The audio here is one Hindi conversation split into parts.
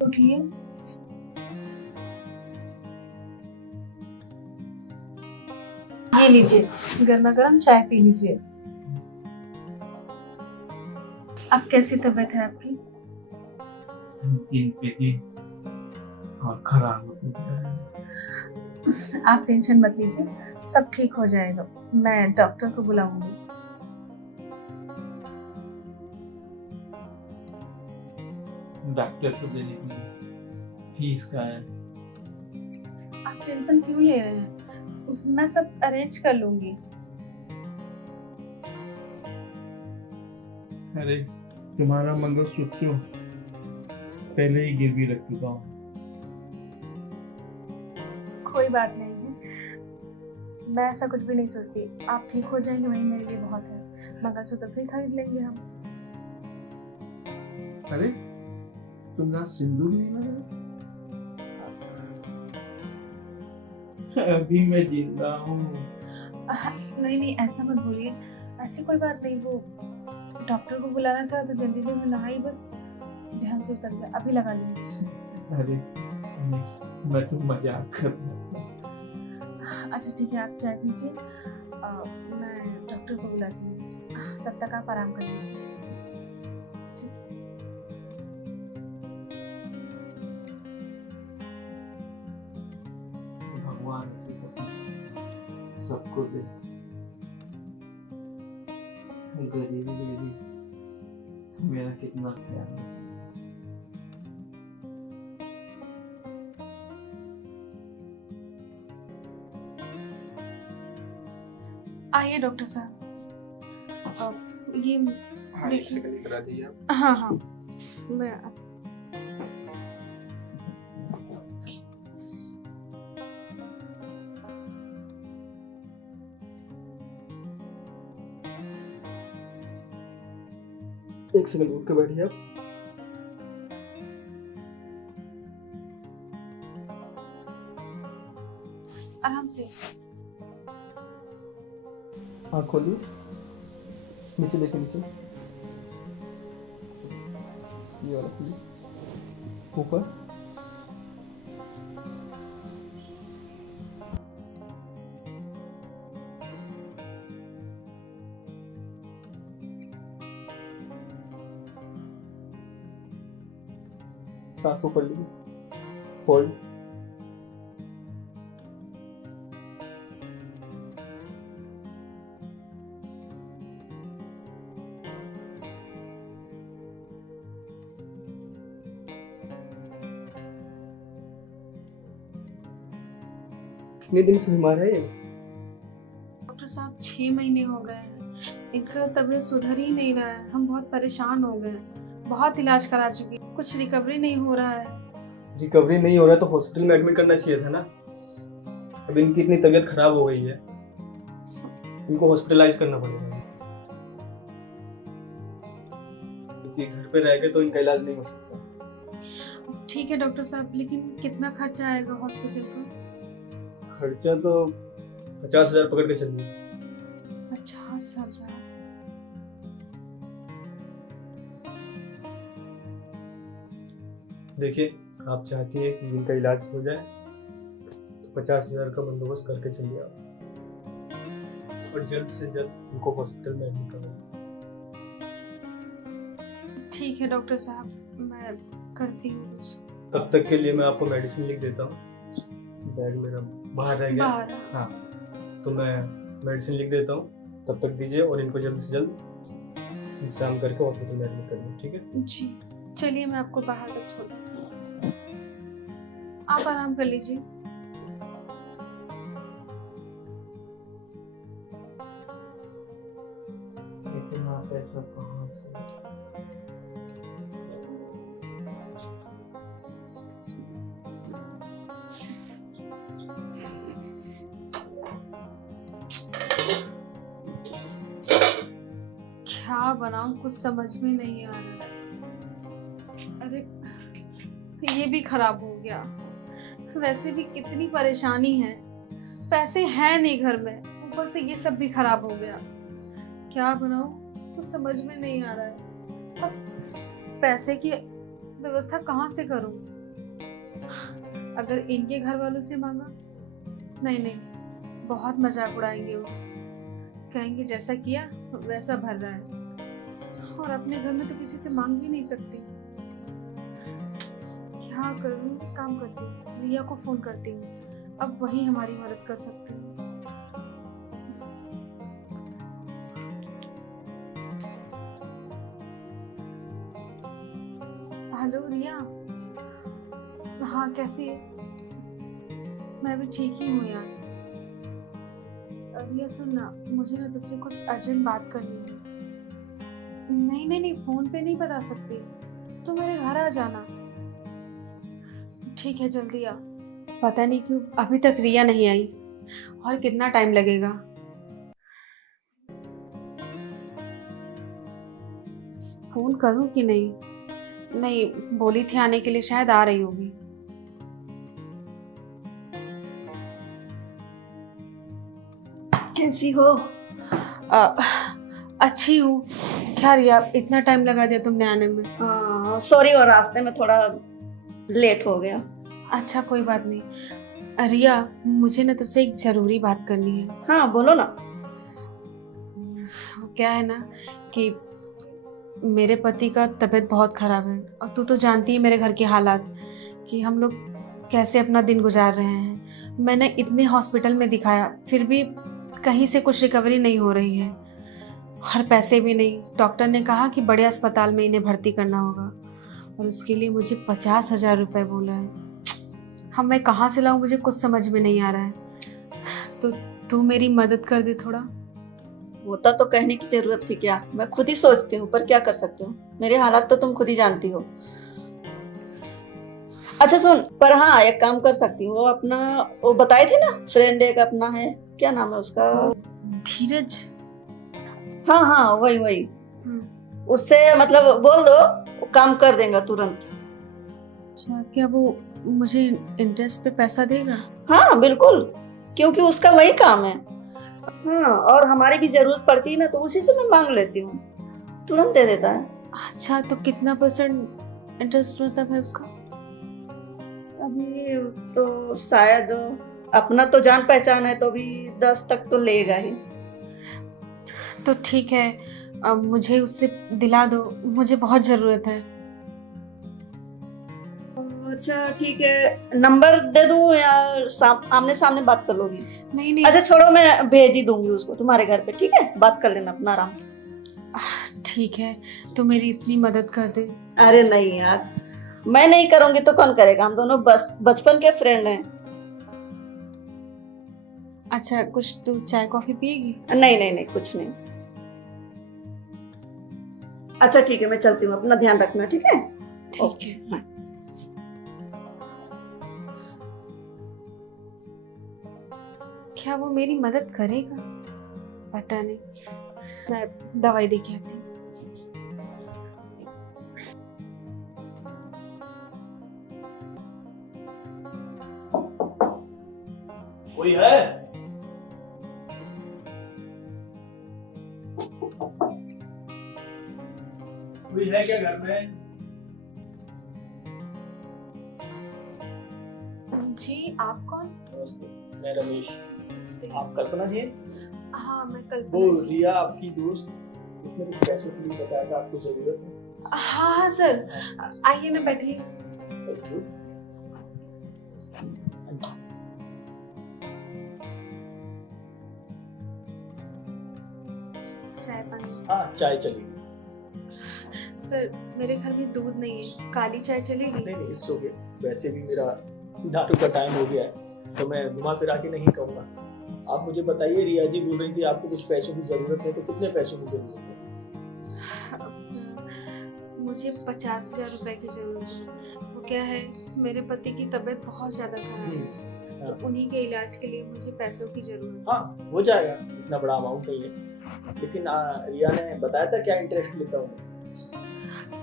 उठिए। ये लीजिए गर्मा गर्म चाय पी लीजिए। अब कैसी तबीयत है आपकी? दिन पे दिन और खराब होती जा रही है। आप टेंशन मत लीजिए, सब ठीक हो जाएगा। मैं डॉक्टर को बुलाऊंगी। डॉक्टर को देने के लिए फीस का है। आप टेंशन क्यों ले रहे हैं? मैं सब अरेंज कर लूंगी। अरे तुम्हारा मंगलसूत्र पहले ही गिरवी रख चुका हूँ। कोई बात नहीं है, मैं ऐसा कुछ भी नहीं सोचती। आप ठीक हो जाएंगे वही मेरे लिए बहुत है। मंगलसूत्र फिर खरीद लेंगे हम। अरे तुम ना सिंदूर नहीं लगाया? अभी मैं जिंदा हूँ। नहीं नहीं, ऐसा मत बोलिए। ऐसी कोई बात नहीं। वो डॉक्टर को बुलाना था तो जल्दी में लगाई, बस ध्यान से उतर गया। अभी लगा लूंगी। अरे नहीं, मैं तो मजाक कर रहा था। अच्छा ठीक है, आप चाय पीजिए। मैं डॉक्टर को बुलाती हूँ, तब तक आप आराम कर लीजिए। भगवान सबको दे, गरीबी मेरी मेरा कितना ख्याल है। आइए डॉक्टर साहब। ये हाँ, एक सेकंड इधर आ जाइए आप। हाँ हाँ, मैं एक सेकंड रुक के बैठिए आप। आराम से। आँख खोलिए, नीचे देखिए, नीचे ये वाला खोलिए, ऊपर। सांस ऊपर लीजिए, होल्ड। कितने दिन से बीमार है ये? डॉक्टर साहब 6 महीने हो गए हैं। इनका तबीयत सुधर ही नहीं रहा है। हम बहुत परेशान हो गए हैं। बहुत इलाज करा चुकी, कुछ रिकवरी नहीं हो रहा है। रिकवरी नहीं हो रहा है तो हॉस्पिटल में एडमिट करना चाहिए था ना। अब इनकी इतनी तबीयत खराब हो गई है, इनको हॉस्पिटलाइज करना पड़ेगा, क्योंकि घर पे रह के तो इनका इलाज नहीं हो सकता। ठीक है डॉक्टर साहब, लेकिन कितना खर्चा आएगा हॉस्पिटल का? खर्चा तो 50,000 पकड़ के चलिए। 50,000? देखिए, आप चाहती हैं कि इनका इलाज हो जाए तो 50,000 का बंदोबस्त करके चलिए आप, और जल्द से जल्द इनको हॉस्पिटल में एडमिट करवाइए। ठीक है डॉक्टर साहब, मैं करती हूँ कुछ। तब तक के लिए मैं आपको मेडिसिन लिख देता हूँ। बैग मेरा बाहर रह गया। बाहर? हाँ, तो मैं मेडिसिन लिख देता हूँ, तब तक दीजिए, और इनको जल्द से जल्द इंतजाम करके हॉस्पिटल में एडमिट करिए, ठीक है? जी चलिए, मैं आपको बाहर तक छोड़ दूँ। आप आराम कर लीजिए। इतना पैसा कहाँ से? क्या बनाऊं, कुछ समझ में नहीं आ रहा है। अरे ये भी खराब हो गया। वैसे भी कितनी परेशानी है, पैसे हैं नहीं घर में, ऊपर से ये सब भी खराब हो गया। क्या बनाऊं, कुछ समझ में नहीं आ रहा है। अब पैसे की व्यवस्था कहाँ से करूं? अगर इनके घर वालों से मांगा, नहीं नहीं, बहुत मजाक उड़ाएंगे वो, कहेंगे जैसा किया वैसा भर रहा है, और अपने घर में तो किसी से मांग भी नहीं सकती। क्या करूँ, एक काम करती हूँ, रिया को फोन करती हूँ, अब वही हमारी मदद कर सकती है। हेलो रिया। हाँ कैसी है? मैं भी ठीक ही हूँ यार। रिया सुन ना, मुझे ना तुझसे कुछ अर्जेंट बात करनी है। नहीं नहीं नहीं, फोन पे नहीं बता सकती, तो मेरे घर आ जाना। ठीक है जल्दी आ। पता नहीं क्यों अभी तक रिया नहीं आई, और कितना टाइम लगेगा। फोन करूं कि नहीं? नहीं, बोली थी आने के लिए, शायद आ रही होगी। कैसी हो? अच्छी हूँ। क्या रिया, इतना टाइम लगा दिया तुमने आने में? सॉरी, और रास्ते में थोड़ा लेट हो गया। अच्छा कोई बात नहीं। रिया, मुझे ना तुझसे एक जरूरी बात करनी है। हाँ बोलो ना। क्या है ना कि मेरे पति का तबीयत बहुत खराब है, और तू तो जानती है मेरे घर के हालात, कि हम लोग कैसे अपना दिन गुजार रहे हैं। मैंने इतने हॉस्पिटल में दिखाया, फिर भी कहीं से कुछ रिकवरी नहीं हो रही है, और पैसे भी नहीं। डॉक्टर ने कहा कि बड़े अस्पताल में इन्हें भर्ती करना होगा, और उसके लिए मुझे 50,000 रुपये बोला है। हम मैं कहाँ से लाऊं, मुझे कुछ समझ में नहीं आ रहा है, तो तू मेरी मदद कर दे थोड़ा। होता तो कहने की जरूरत थी क्या, मैं खुद ही सोचती हूँ, पर क्या कर सकती हूँ, मेरे हालात तो तुम खुद ही जानती हो। अच्छा सुन, पर हाँ एक काम कर सकती हूँ, वो अपना वो बताई थी ना, फ्रेंड एक अपना है, क्या नाम है उसका? धीरज। हाँ हाँ वही वही, उससे मतलब बोल दो, वो काम कर देगा तुरंत। अच्छा, क्या वो मुझे इंटरेस्ट पे पैसा देगा? हाँ बिल्कुल, क्योंकि उसका वही काम है। हाँ, और हमारी भी जरूरत पड़ती है ना, तो उसी से मैं मांग लेती हूँ, तुरंत दे देता है। अच्छा, तो कितना % इंटरेस्ट रहता है उसका? अभी तो शायद, अपना तो जान पहचान है, तो अभी 10 तक तो लेगा ही। तो ठीक है, अब मुझे उससे दिला दो, मुझे बहुत ज़रूरत है। अच्छा ठीक है, नंबर दे दूं या आमने सामने बात कर लोगी? नहीं नहीं। अच्छा छोड़ो, मैं भेज ही दूंगी उसको तुम्हारे घर पे, ठीक है? बात कर लेना अपना आराम से। ठीक है, तो मेरी इतनी मदद कर दे। अरे नहीं यार, मैं नहीं करूंगी तो कौन करेगा, हम दोनों बस बचपन के फ्रेंड हैं। अच्छा, कुछ तू चाय कॉफी पिएगी? नहीं नहीं नहीं, कुछ नहीं। अच्छा ठीक है, मैं चलती हूँ, अपना ध्यान रखना, ठीक है? ठीक है। हाँ। क्या वो मेरी मदद करेगा? पता नहीं, मैं दवाई दे के आती हूँ। कोई है? कोई है क्या घर में? जी, आप कौन? नमस्ते, मैं रमेश। नमस्ते। आप कल्पना जी हैं? हाँ मैं वो कल्पना जी। रिया आपकी दोस्त, उसने कुछ पैसों के लिए बताया था आपको जरूरत है। हाँ हाँ सर, आइए ना बैठिए। चाय पानी? हाँ चाय चलेगी। सर मेरे घर में दूध नहीं है, काली चाय चलेगी? नहीं नहीं, इट्स ओके। वैसे भी मेरा दारू का टाइम हो गया है, तो मैं घुमा फिरा के नहीं कहूँगा। आप मुझे बताइए, रिया जी बोल रही थी आपको कुछ पैसों की जरूरत है, तो कितने पैसों की जरूरत है? मुझे 50,000 रुपए की जरूरत है। वो क्या है, मेरे पति की तबीयत बहुत ज्यादा खराब है, तो उन्हीं के इलाज के लिए मुझे पैसों की जरूरत है। हाँ हो जाएगा, इतना बड़ा अमाउंट नहीं है। लेकिन रिया ने बताया था क्या इंटरेस्ट लेता हूँ?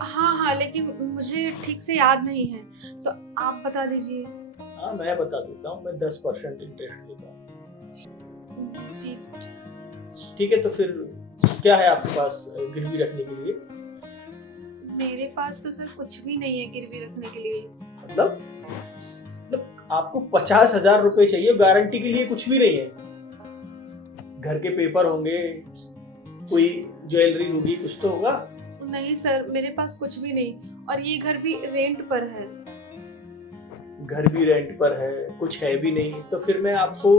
हाँ हाँ, लेकिन मुझे ठीक से याद नहीं है, तो आप बता दीजिए। हाँ मैं बता देता हूँ, मैं 10% इंटरेस्ट लेता हूँ। जी ठीक है, तो फिर क्या है आपके पास गिरवी रखने के लिए? मेरे पास तो सर कुछ भी नहीं है गिरवी रखने के लिए। मतलब आपको 50,000 रुपए चाहिए, गारंटी के लिए कुछ भी नहीं है। घर के पेपर होंगे, कोई ज्वेलरी होगी, कुछ तो होगा। नहीं सर, मेरे पास कुछ भी नहीं, और ये घर भी रेंट पर है। घर भी रेंट पर है, कुछ है भी नहीं, तो फिर मैं आपको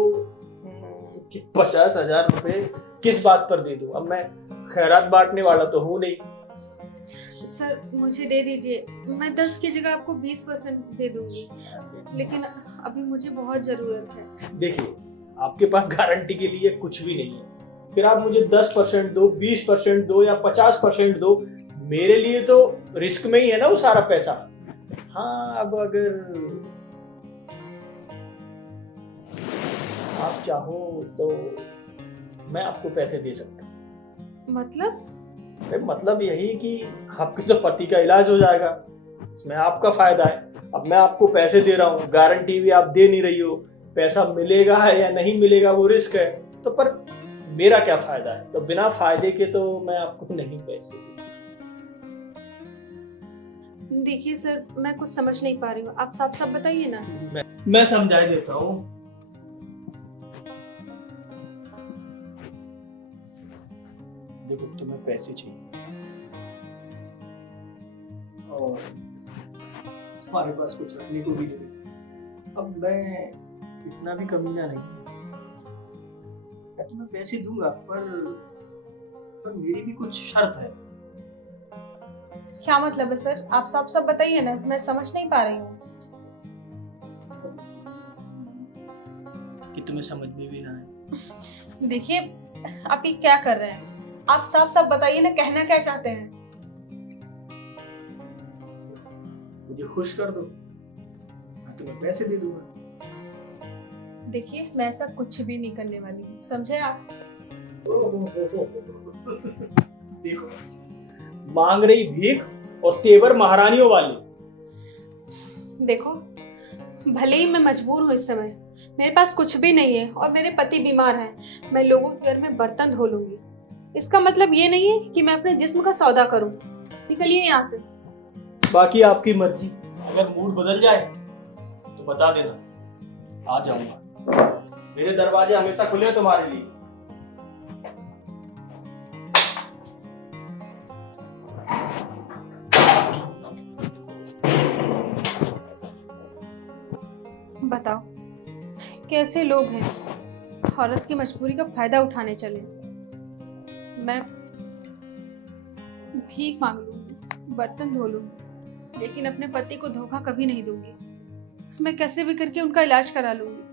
50,000 रुपए किस बात पर दे दूं? अब मैं खैरात बांटने वाला तो हूँ नहीं। सर मुझे दे दीजिए, मैं 10 की जगह आपको 20% दे दूंगी, लेकिन अभी मुझे बहुत जरूरत है। देखिए, आपके पास गारंटी के लिए कुछ भी नहीं है, फिर आप मुझे 10% दो, 20% दो या 50% दो, मेरे लिए तो रिस्क में ही है ना वो सारा पैसा। हाँ, अब अगर आप चाहो तो मैं आपको पैसे दे सकता हूँ। मतलब यही कि आपके तो पति का इलाज हो जाएगा, इसमें आपका फायदा है। अब मैं आपको पैसे दे रहा हूँ, गारंटी भी आप दे नहीं रही हो, पैसा मिलेगा है या नहीं मिलेगा वो रिस्क है, तो पर मेरा क्या फायदा है? तो बिना फायदे के तो मैं आपको नहीं पैसे दूँ। देखिए सर, मैं कुछ समझ नहीं पा रही हूँ, आप साफ साफ बताइए ना। मैं समझा देता हूँ। देखो, तुम्हें पैसे चाहिए और तुम्हारे पास कुछ रखने को भी नहीं। अब मैं इतना भी कमीना नहीं, मैं तुम्हें पैसे दूंगा, पर मेरी भी कुछ शर्त है। क्या मतलब है सर? आप साफ साफ बताइए ना, मैं समझ नहीं पा रही हूँ। कि तुम्हें समझ में भी ना आए। देखिए, आप ये क्या कर रहे हैं? आप साफ साफ बताइए ना, कहना क्या चाहते हैं? मुझे खुश कर दो, मैं तुम्हें पैसे दे दूंगा। देखिए, मैं ऐसा कुछ भी नहीं करने वाली हूँ, समझे आप? देखो, मांग रही भीख और तेवर महारानियों वाली। देखो, भले ही मैं मजबूर हूँ इस समय, मेरे पास कुछ भी नहीं है और मेरे पति बीमार हैं, मैं लोगों के घर में बर्तन धो लूंगी। इसका मतलब ये नहीं है कि मैं अपने जिस्म का सौदा करूं। निकलिए यहाँ से। बाकी आपकी मर्जी, अगर मूड बदल जाए तो बता देना, आ जाऊंगा। मेरे दरवाजे हमेशा खुले हैं तुम्हारे लिए। बताओ, कैसे लोग हैं, औरत की मजबूरी का फायदा उठाने चले। मैं भीख मांग लूंगी, बर्तन धो लूंगी, लेकिन अपने पति को धोखा कभी नहीं दूंगी। मैं कैसे भी करके उनका इलाज करा लूंगी।